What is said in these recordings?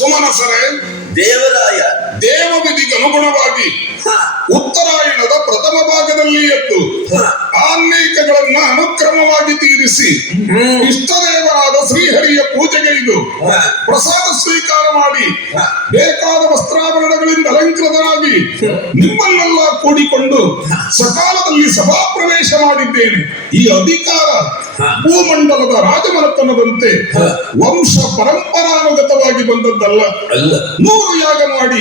ಸುಮನಸರೇ, ದೇವರಾಯ ದೇವವಿಧಿಗೆ ಅನುಗುಣವಾಗಿ ಉತ್ತರಾಯಣದ ಪ್ರಥಮ ಭಾಗದಲ್ಲಿ ಎದ್ದು ಆನ್ಮೈಕಗಳನ್ನ ಅನುಕ್ರಮವಾಗಿ ತೀರಿಸಿ ಇಷ್ಟದೇವರಾದ ಶ್ರೀಹರಿಯ ಪೂಜೆಗೈದು ಪ್ರಸಾದ ಸ್ವೀಕಾರ ಮಾಡಿ ಬೇಕಾದ ವಸ್ತ್ರಾಭರಣಗಳಿಂದ ಅಲಂಕೃತರಾಗಿ ನಿಮ್ಮನ್ನೆಲ್ಲ ಕೂಡಿಕೊಂಡು ಸಕಾಲದಲ್ಲಿ ಸಭಾಪ್ರವೇಶ ಮಾಡಿದ್ದೇನೆ. ಈ ಅಧಿಕಾರ ಭೂಮಂಡಲದ ರಾಜಮನೆತನದಂತೆ ವಂಶ ಪರಂಪರಾನುಗತವಾಗಿ ಬಂದದ್ದಲ್ಲ. 100 ಯಾಗ ಮಾಡಿ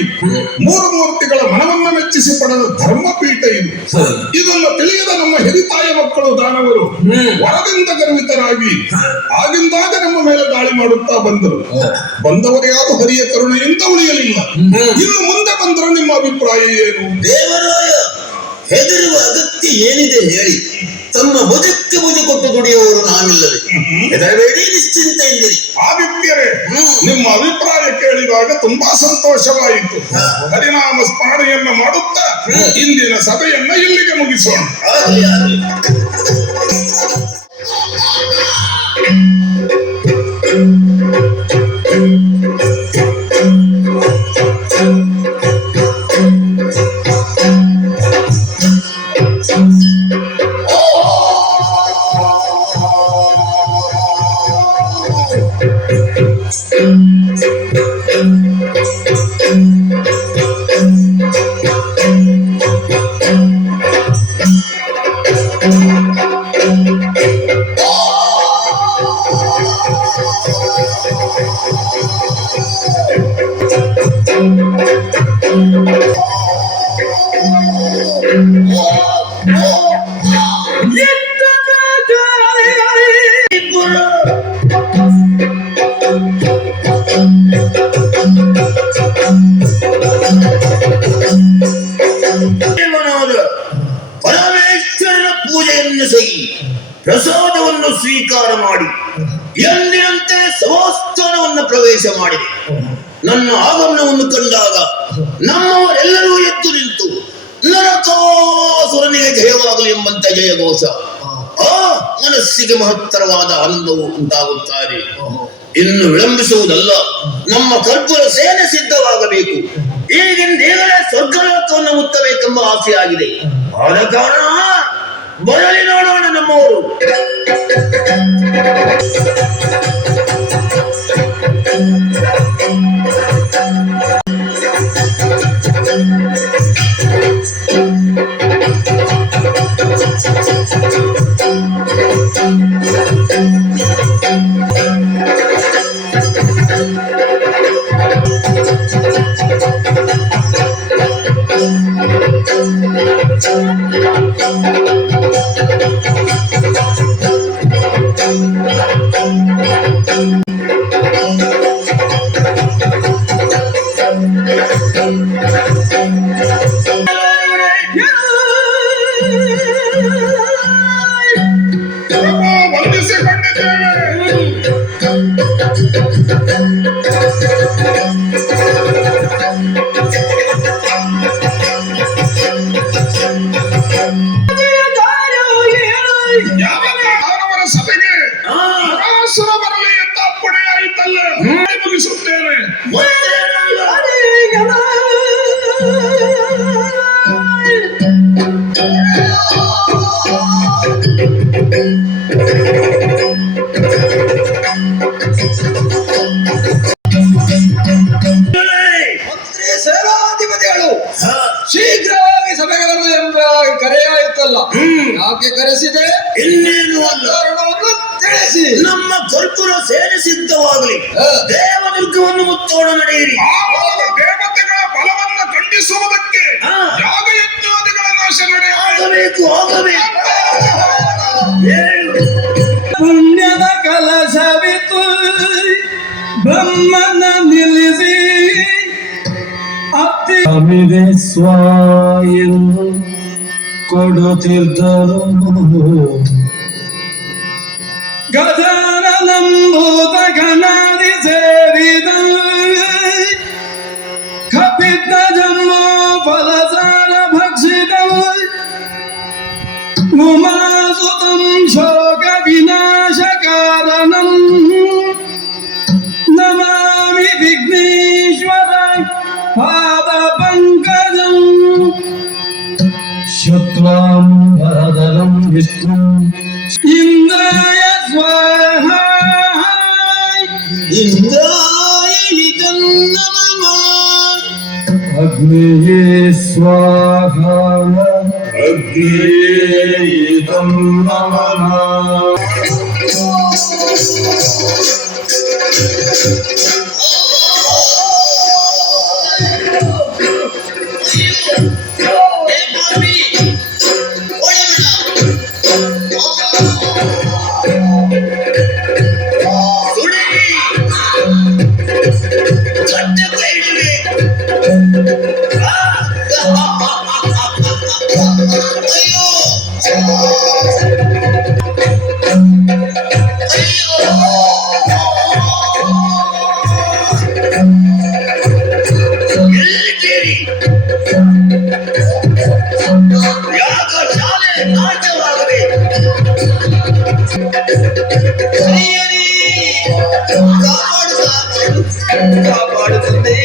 3 ಮೂರ್ತಿಗಳ ಮನವನ್ನ ಮೆಚ್ಚಿಸಿ ಪಡೆದ ಧರ್ಮಪೀಠ ಇದು. ಇದನ್ನು ತಿಳಿಯದ ನಮ್ಮ ಹಿರಿತಾಯ ಮಕ್ಕಳು ದಾನವರು ವರದಿಂದ ಗರ್ವಿತರಾಗಿ ಆಗಿಂದಾಗ ನಮ್ಮ ಮೇಲೆ ದಾಳಿ ಮಾಡುತ್ತಾ ಬಂದವರು ಯಾರು ಹರಿಯ ಕರುಣೆಯಿಂದ ಉಳಿಯಲಿಲ್ಲ. ಇನ್ನು ಮುಂದೆ ಬಂದರೂ ನಿಮ್ಮ ಅಭಿಪ್ರಾಯ ಏನು? ದೇವರಾಯ, ಹೆದರುವ ಅಗತ್ಯ ಏನಿದೆ ಹೇಳಿ. ತಮ್ಮ ಭುಜಕ್ಕೆ ಭುಜ ಕೊಟ್ಟು ದುಡಿಯುವವರು ನಾವಿಲ್ಲದೆ, ಹೆದರಬೇಡಿ, ನಿಶ್ಚಿಂತೆಯಿಂದಿರಿ. ಆದಿತ್ಯರೇ, ನಿಮ್ಮ ಅಭಿಪ್ರಾಯ ಕೇಳಿದಾಗ ತುಂಬಾ ಸಂತೋಷವಾಯಿತು. ಹರಿನಾಮ ಸ್ಮರಣೆಯನ್ನು ಮಾಡುತ್ತಾ ಇಂದಿನ ಸಭೆಯನ್ನ ಇಲ್ಲಿಗೆ ಮುಗಿಸೋಣ. ಪರಮೇಶ್ವರನ ಪೂಜೆಯನ್ನು ಸಹಿ ಪ್ರಸಾದವನ್ನು ಸ್ವೀಕಾರ ಮಾಡಿ ಎಂದಿನಂತೆ ಸಭಾಸ್ಥಾನವನ್ನು ಪ್ರವೇಶ ಮಾಡಿದೆ. ನನ್ನ ಆಗಮನವನ್ನು ಕಂಡಾಗ ನಮ್ಮವರೆಲ್ಲರೂ ಎದ್ದು ನಿಂತು ನರಕಾಸುರನಿಗೆ ಜಯವಾಗಲಿ ಎಂಬಂತ ಜಯಘೋಷ. ಆ ಮನಸ್ಸಿಗೆ ಮಹತ್ತರವಾದ ಆನಂದವು ಉಂಟಾಗುತ್ತಾರೆ. ಇನ್ನು ವಿಳಂಬಿಸುವುದಲ್ಲ, ನಮ್ಮ ಕರ್ಪೂರ ಸೇನೆ ಸಿದ್ಧವಾಗಬೇಕು. ಈಗಿಂದೀಗಲೇ ಸ್ವರ್ಗಲೋಕವನ್ನು ಮುತ್ತಬೇಕೆಂಬ ಆಸೆಯಾಗಿದೆ. ಆದ ಕಾರಣ ಬರಲಿ ನೋಡೋಣ ನಮ್ಮವರು. ಯಾವರ ಸಭೆಗೆ ಅಸುರ ಬರಲಿ ಅಂತ ಅಪ್ಪಣೆ ಆಯಿತಲ್ಲ, ಮುಗಿಸುತ್ತೇನೆ. ಸೇನಾಧಿಪತಿಗಳು ಶೀಘ್ರವಾಗಿ ಸಭೆಗೆ ಬರಲು ಎಂಬ ಕರೆಯಾಯಿತಲ್ಲ, ಯಾಕೆ ಕರೆಸಿದೆ? ಇನ್ನೇನು ಅಲ್ಲ, ತಿಳಿಸಿ. ನಮ್ಮ ಕರ್ಪೂರ ಸೇನೆ ಸಿದ್ಧವಾಗಲಿ. ದೇವದುರ್ಗವನ್ನು ಮುತ್ತೋಣ ನಡೆಯಿರಿ. ದೇವತೆಗಳ ಬಲವನ್ನು ಖಂಡಿಸುವುದಕ್ಕೆ ಯಾಗಯಜ್ಞಾದಿಗಳ ನಾಶ ಆಗಬೇಕು, ಆಗಬೇಕು. ಪುಣ್ಯದ ಕಲಶವಿತು ಬ್ರಹ್ಮನ ನಿಲ್ಲಿಸಿ ಅತ್ತಿದೆ ಸ್ವಾಯನ್ನು ಕೊಡುತ್ತಿದ್ದರು. ಗಜಾನನಂಭೂತ ಗಣಾದಿ ಸೇರಿದ ಕಪಿತ್ತ ಜನ್ಮೋ ಫಲಸಾರ ಭಕ್ಷಿತ ಉಮಾಸುತಂ ಶೋಕ ವಿನಾಶ ಕಾರಣಂ ನಮಾಮಿ ವಿಘ್ನೇಶ್ವರ ಪಾದ ಪಂಕಜಂ. ಶುಕ್ಲಾಂಬರಧರಂ ವಿಷ್ಣುಂ ಇಂದ್ರಾಯ ಸ್ವಾಹ. ಇಂದ್ರಾಯ ನಮಃ. ಅಗ್ನಿಯೇ ಸ್ವಾಹ. ಅಗ್ನಿಯೇ ನಮಃ. ಕಾಪಾಡುತ್ತದೆ.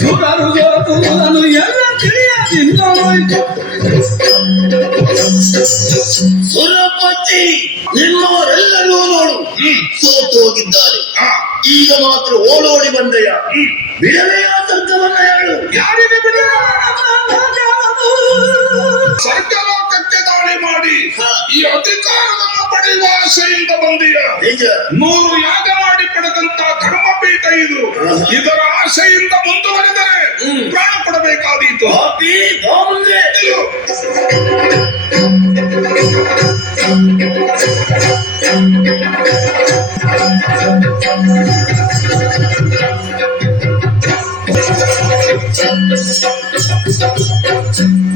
ಸುರರು ಸೋತುದನ್ನು ಎಲ್ಲ ತಿಳಿಯದಿದ್ದೋಯ್ತು. ಸುರಪತಿ ನಿಮ್ಮವರೆಲ್ಲರೂ ನೋಡು ಸೋತು ಹೋಗಿದ್ದಾರೆ. ಈಗ ಮಾತ್ರ ಓಡೋಡಿ ಬಂದೆಯ ಬಿಡಲೆಯ ತರ್ಕವನ್ನ ಹೇಳು. ಯಾರಿಗೆ ಬಿಡುವ? ಸ್ವರ್ಗಲೋಕಕ್ಕೆ ದಾಳಿ ಮಾಡಿ ಈ ಅಧಿಕಾರವನ್ನು ಪಡೆಯುವ ಆಸೆಯಿಂದ ಬಂದಿಯ ನಿಜ 100 ಯಾಗ ಮಾಡಿ ಪಡೆದಂತ ಧರ್ಮಪೀಠ ಇದು. ಇದರ ಆಸೆಯಿಂದ ಮುಂದುವರೆದರೆ ಪ್ರಾಣ ಕೊಡಬೇಕಾದೀತು. ಪಾಪಿ, ಬಾ ಮುಂದೆ. ಇದು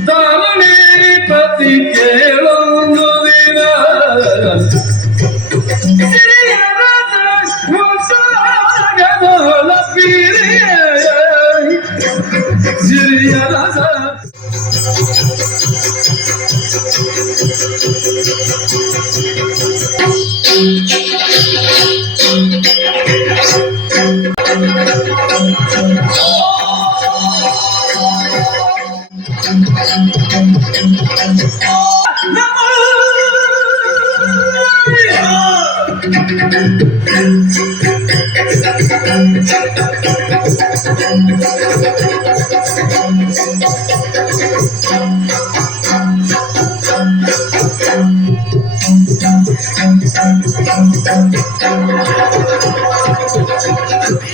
ಧರಣೀಪತಿ ಕೇಳೊಂದು ದಿನ ಸಿರಿಯ ರಸ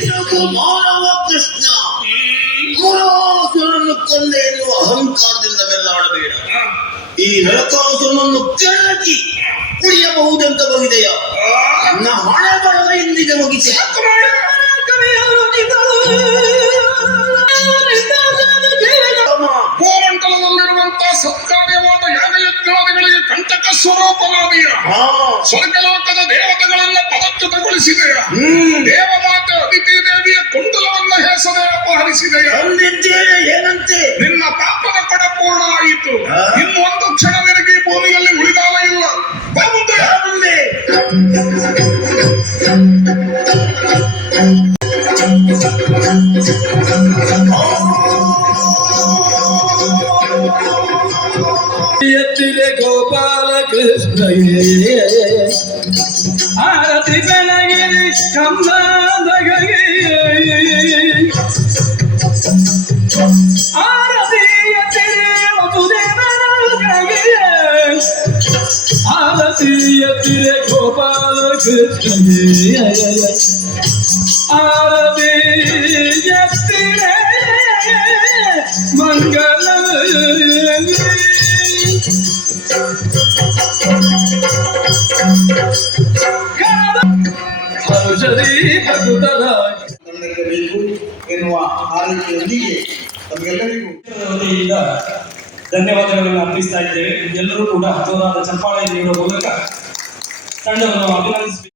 ಇದು ಮಾನವ ಕೃಷ್ಣ ಮುರಾಸುರನ್ನು ಕೊಂದೆ ಎನ್ನುವ ಅಹಂಕಾರದಿಂದ ಮೆಲ್ಲಾಡಬೇಡ. ಈ ನರಕಾಸುರನನ್ನು ಕೆಳಗಿ ಉಳಿಯಬಹುದಂತ ಬಂದಿದೆಯ ನನ್ನ ಹಣೆ ಬರವ ಇಂದಿಗೆ ಮುಗಿಸಿ ಭೂಮಂಡಲದಲ್ಲಿರುವಂತಹ ಸತ್ಕಾರ್ಯವಾದ ಯಾಗಯಜ್ಞಾದಿಗಳಿಗೆ ಕಂಟಕ ಸ್ವರೂಪವಾದಿಯ ಸ್ವರ್ಗಲೋಕದ ದೇವತೆಗಳೆಲ್ಲ ಪದಚ್ಯುತಗೊಳಿಸಿದೆಯ ದೇವಮಾತೆ ಅದಿತಿ ದೇವಿಯ ಕುಂಡಲವನ್ನ ಹೆಸದೆ ಅಪಹರಿಸಿದೆಯ ಅಂದಿದ್ದೇನೆ. ಏನಂತೆ? ನಿನ್ನ ಪಾಪದ ಕೊಡ ಪೂರ್ಣ ಆಯಿತು. ಇನ್ನು ಒಂದು ಕ್ಷಣ ನಿನಗೆ ಈ ಭೂಮಿಯಲ್ಲಿ ಉಳಿದಾಲ ಇಲ್ಲ. ಬಾ ಮುಂದೆ. ಮುಂದೆ ಎತ್ತಿರೆ ಗೋಪಾಲ ಕೃಷ್ಣಗೆ ಆರತಿ ಬೆಳಗಿರಿ ಕಂಬದಗೆ ಆರತಿ ಎತ್ತಿರೆ ವಸುದೇವನಿಗೆ ಆರತಿ ಎತ್ತಿರೆ ಗೋಪಾಲ ಕೃಷ್ಣಗೆ ಆರತಿ ಎತ್ತಿರೆ ಮಂಗಲ ಬೇಕು ಎನ್ನುವ ಆರೈಕೆಯೊಂದಿಗೆ ತಮಗೆಲ್ಲರಿಗೂ ವತಿಯಿಂದ ಧನ್ಯವಾದಗಳನ್ನು ಅರ್ಪಿಸ್ತಾ ಇದ್ದೇವೆ. ಎಲ್ಲರೂ ಕೂಡ ಜೋರಾದ ಚಪ್ಪಾಳೆ ನೀಡುವ ಮೂಲಕ ತಂಡವನ್ನು ಅಭಿನಂದಿಸಬೇಕು.